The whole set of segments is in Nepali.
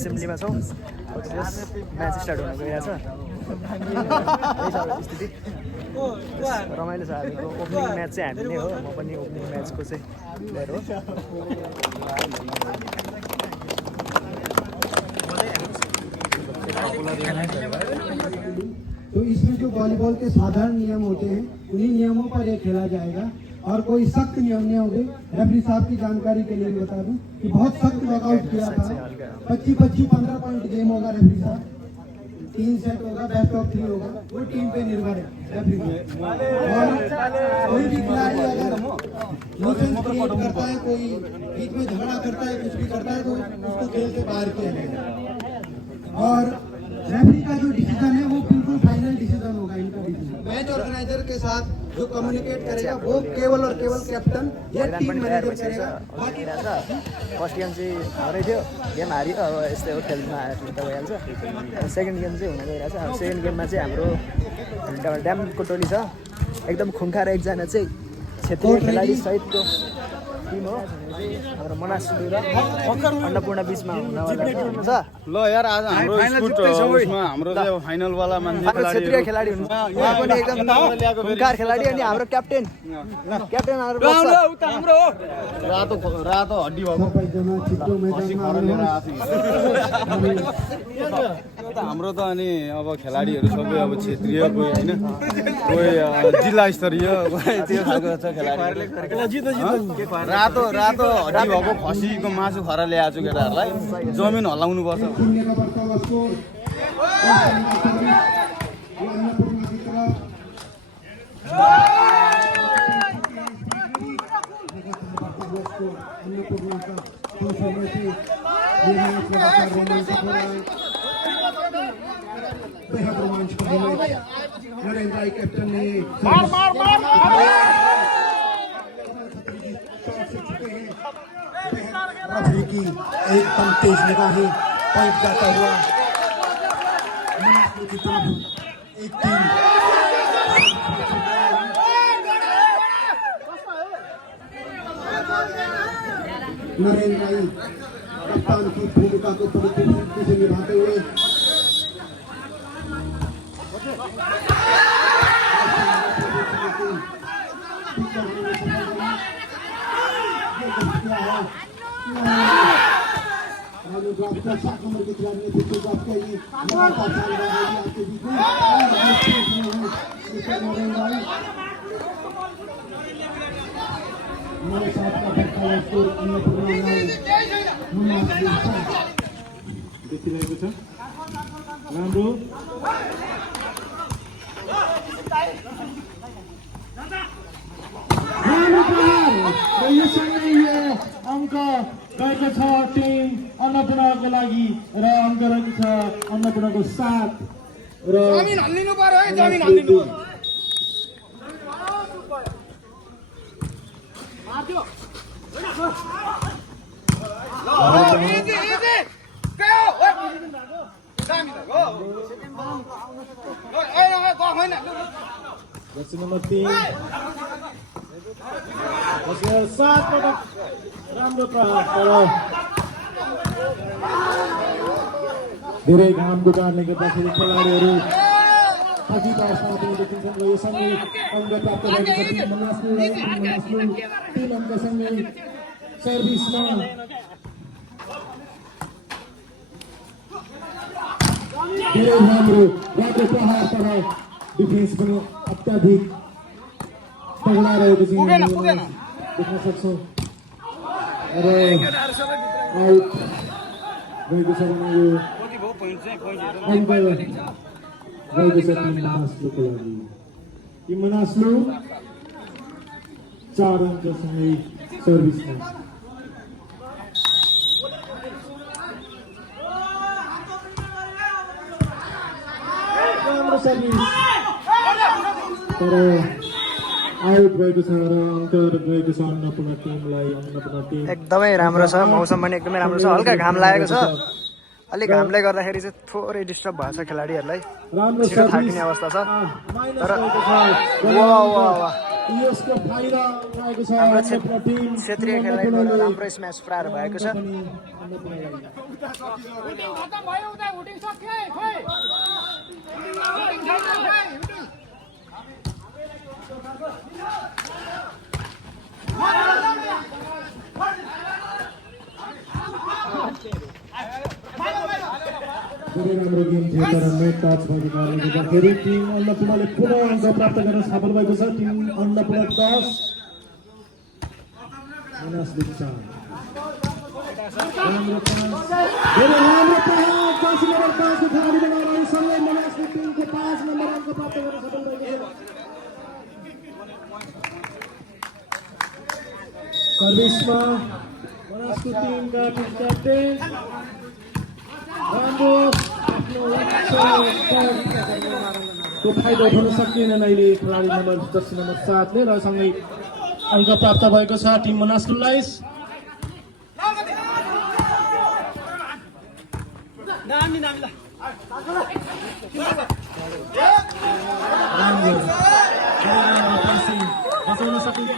एसेम्ब्लीमा छौँ। म्याच स्टार्ट हुन गइरहेछ। स्थिति रमाइलो छ आजको ओपनिङ म्याच चाहिँ हामी नै हो। म पनि ओपनिङ म्याचको चाहिँ प्लेयर हो। तो इसमें जो वॉलीबॉल के साधारण नियम होते हैं उन्हीं नियमों पर ये खेला जाएगा और कोई सख्त नियम नहीं होंगे। रेफरी साहब की जानकारी के लिए बता दूं कि बहुत सख्त वर्कआउट किया था। 25-25 15 पॉइंट गेम होगा। रेफरी साहब 3 सेट होगा, बेस्ट ऑफ 3 होगा। वो टीम पे निर्भर है रेफरी और कोई भी खिलाड़ी अगर न्यूसेंस क्रिएट करता है, कोई बीच में झगड़ा करता है, कुछ भी करता है तो उसको खेल से बाहर किया जाएगा। और रेफरी का जो डिसीजन है वो बिल्कुल फाइनल डिसीजन होगा इनका डिसीजन। मैच ऑर्गेनाइजर के साथ जो कम्युनिकेट करेगा वो केवल और केवल कैप्टन या टीम मैनेजर करेगा। फर्स्ट गेम चाहिँ हारै थियो, गेम हारियो। अब यस्तै हो, खेल्न आएर त भइहाल्छ। सेकेन्ड गेम चाहिँ हुन गइरहेछ। सेकेन्ड गेममा चाहिँ हाम्रो ड्यामको टोली छ, एकदम खुङ्खार एकजना चाहिँ क्षेत्रीय खेलाडी सहितको टिम हो। हाम्रो मनासुली र अन्नपूर्ण बिचमा हुनवाला छ। ल यार आज हाम्रो स्कुटमा हाम्रो चाहिँ फाइनलवाला मान्छे क्षेत्रीय खेलाडी हुनुहुन्छ। उहाँ पनि एकदम खुङ्खार खेलाडी। अनि हाम्रो क्याप्टेन रातो रातो हड्डी भएको हाम्रो त अनि अब खेलाडीहरू सबै अब क्षेत्रीय कोही होइन, कोही जिल्ला स्तरीय त्यो खालको छ खेलाडी। रातो रातो हड्डी भएको खसीको मासु खरा ल्याएको छु केटाहरूलाई। जमिन हल्लाउनु पर्छ। बेहद रोमांचक नरेंद्र आई कैप्टन ने रेफरी की एकदम तेज निगाहें पॉइंट जाता हुआ की तरफ एक टीम नरेंद्र आई कप्तान की भूमिका को बड़ी खूबसूरती से निभाते हुए नंबर के खिलाड़ी ने फिर से ड्रॉप किया। ये लगातार शानदार रैली आपके बीच में हमारे साथ का बढ़ता हुआ स्कोर अन्नपूर्णा देखिरहेको छ। राम्रो र यसरी अङ्क गएको छ टिम अन्नपूर्णाको लागि र अङ्क रहेको छ अन्नपूर्णाको 7 र जमिन हल्लिनु पर्यो है, जमिन हल्लिनु नम्बर 3 7 पटक राम्रो प्रहार तर धेरै घामको कारणले गर्दाखेरि खेलाडीहरू थाकिएको अवस्थामा देखिन्छन् र यसरी अङ्क प्राप्त गरेको टिम मनासलुलाई 3 अङ्कसँगै सर्भिसमा धेरै राम्रो प्रहार तर डिफेन्स पनि अत्याधिक तगडा रहेको छ देख्न सक्छौँ। र आउट गएको छ भने यो अङ्क गएको छ टिम मनासलुको लागि। टिम मनासलु 4 अङ्कसँगै सर्भिसमा। राम्रो सर्भिस तर आउट भएको छ र अङ्क गएको छ अन्नपूर्ण टिमलाई। अन्नपूर्ण टिम एकदमै राम्रो छ। मौसम पनि एकदमै राम्रो छ। हल्का घाम लागेको छ। अलिक घामले गर्दाखेरि चाहिँ थोरै डिस्टर्ब भएको छ खेलाडीहरूलाई। छिटो थाकिने अवस्था छ। तर यसको फाइदा उठाएको छ हाम्रो अन्नपूर्ण टिम क्षेत्रीय खेलाडीबाट राम्रो स्म्याच प्रहार भएको छ। धेरै राम्रो गेम थियो तर नेट टच भएको कारणले गर्दाखेरि टिम अन्नपूर्णले पुनः अङ्क प्राप्त गर्न सफल भएको छ। टिम अन्नपूर्ण 10 मनासले 4। राम्रो पास, धेरै राम्रो प्रहार, जर्सी नम्बर 5 को खेलाडी बनाएर सँगै मनासले टिमको 5 नम्बर अङ्क प्राप्त गर्न सफल भएको छ। सर्भिसमा मनासको टिमका टिम क्याप्टेन राम्रो आफ्नो लक्ष्यको फाइदा उठाउन सकिएन अहिले खेलाडी नम्बर 10 नम्बर 7 ले र सँगै अङ्क प्राप्त भएको छ टिम मनासकुललाई। बचाउन सकिन्छ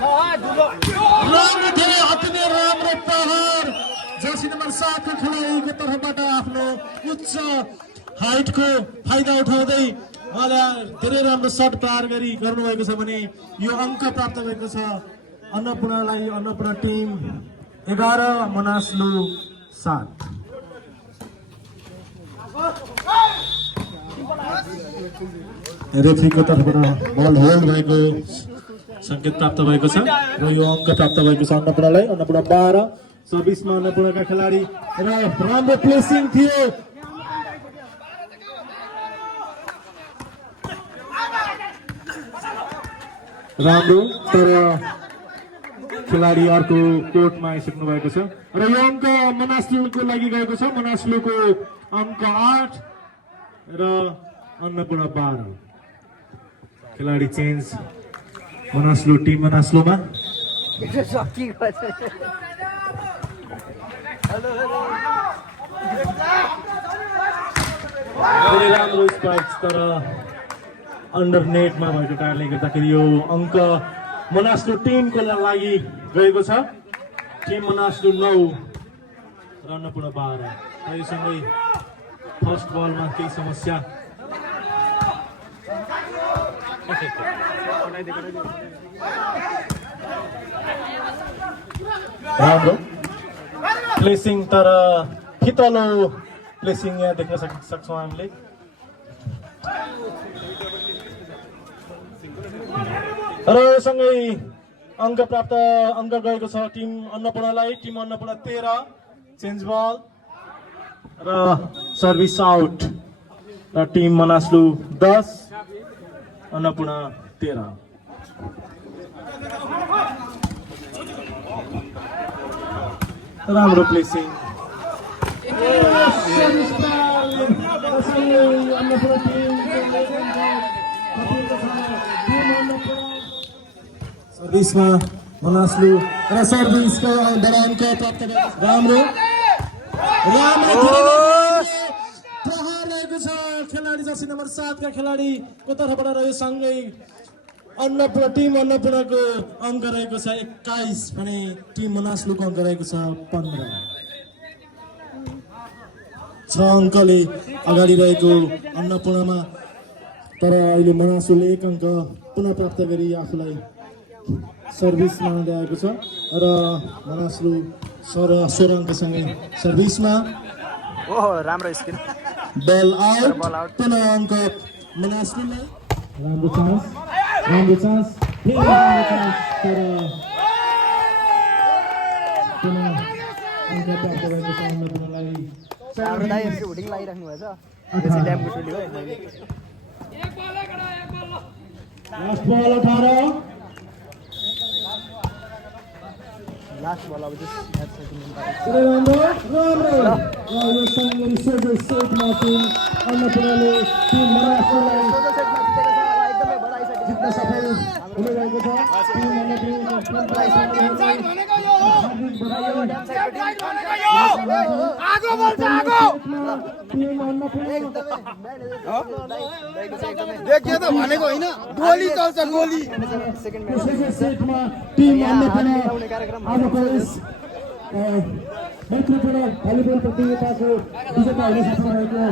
राम्रो थियो, अति नै राम्रो प्रहार जर्सी नम्बर 7 को खेलाडीको तर्फबाट आफ्नो उच्च हाइटको फाइदा उठाउँदै उहाँले धेरै राम्रो सट प्रहार गरी गर्नुभएको छ भने यो अङ्क प्राप्त भएको छ अन्नपूर्णलाई। अन्नपूर्ण टिम 11 मनासलु 7। रेफ्रीको तर्फबाट बल होल्ड भएको संकेत प्राप्त भएको छ र यो अङ्क प्राप्त भएको छ अन्नपूर्णलाई। अन्नपूर्ण 12 सर्भिसमा अन्नपूर्णका खेलाडी र राम्रो प्लेसिङ थियो। राम्रो तर खेलाडी अर्को कोर्टमा आइसक्नु भएको छ र यो अङ्क मनासलुको लागि गएको छ। मनासलुको अङ्क 8 र अन्नपूर्ण 12। खेलाडी चेन्ज मनासलु टिम मनासलुमा। धेरै राम्रो स्पाइक्स तर अन्डर नेटमा भएको कारणले गर्दाखेरि यो अङ्क मनासलु टिमको लागि गएको छ। टिम मनासलु 9 र अन्नपूर्ण 12। यो सँगै फर्स्ट बलमा केही समस्या राम्रो प्लेसिङ तर फितलो प्लेसिङ यहाँ देख्न सक्छौँ हामीले। र सँगै अङ्क प्राप्त अङ्क गएको छ टिम अन्नपूर्णलाई। टिम अन्नपूर्ण 13 चेन्ज बल र सर्भिस आउट र टिम मनासलु 10 अन्नपूर्ण 13। राम्रो प्लेसिङ सर्भिसमा मनासलु र सर्भिसको बडा अङ्क प्राप्त राम्रो राम्रो प्रहार रहेको छ खेलाडी जर्सी नम्बर 7 का खेलाडीको तर्फबाट र यो सँगै अन्नपूर्ण टिम अन्नपूर्णको अङ्क रहेको छ 21 भने टिम मनासलुको अङ्क रहेको छ 15। 6 अङ्कले अगाडि रहेको अन्नपूर्णमा तर अहिले मनासलुले 1 अङ्क पुनः प्राप्त गरी आफूलाई सर्भिसमा ल्याएको छ र मनासलु 16 अङ्कसँगै सर्भिसमा। राम्रो स्किल बल आउट पुनः अङ्क मनासलुलाई। राम्रो चान्स तर पुनः अङ्क प्राप्त गरेको छ अन्नपूर्णलाई। हाम्रो दाइहरुले हुटिङ लागिराख्नु भएछ त्यसै ड्यामको टोली हो। लास्ट बल 18 लास्ट बल अब चाहिँ म्याच राम्रो यो सँगै सोझो सेटमा टिम अन्नपूर्णले टिम मनासलुलाई सेटमा जितेको छ। एकदमै बधाई छ। जित्न सफल हुने गएको छ। टिम देखियो त भनेको होइन गोली चल्छ गोली सेटमा टिम अन्नपूर्ण आजको यस मैत्रीपूर्ण भलिबल प्रतियोगिताको विजेता हुन सक्नुभएको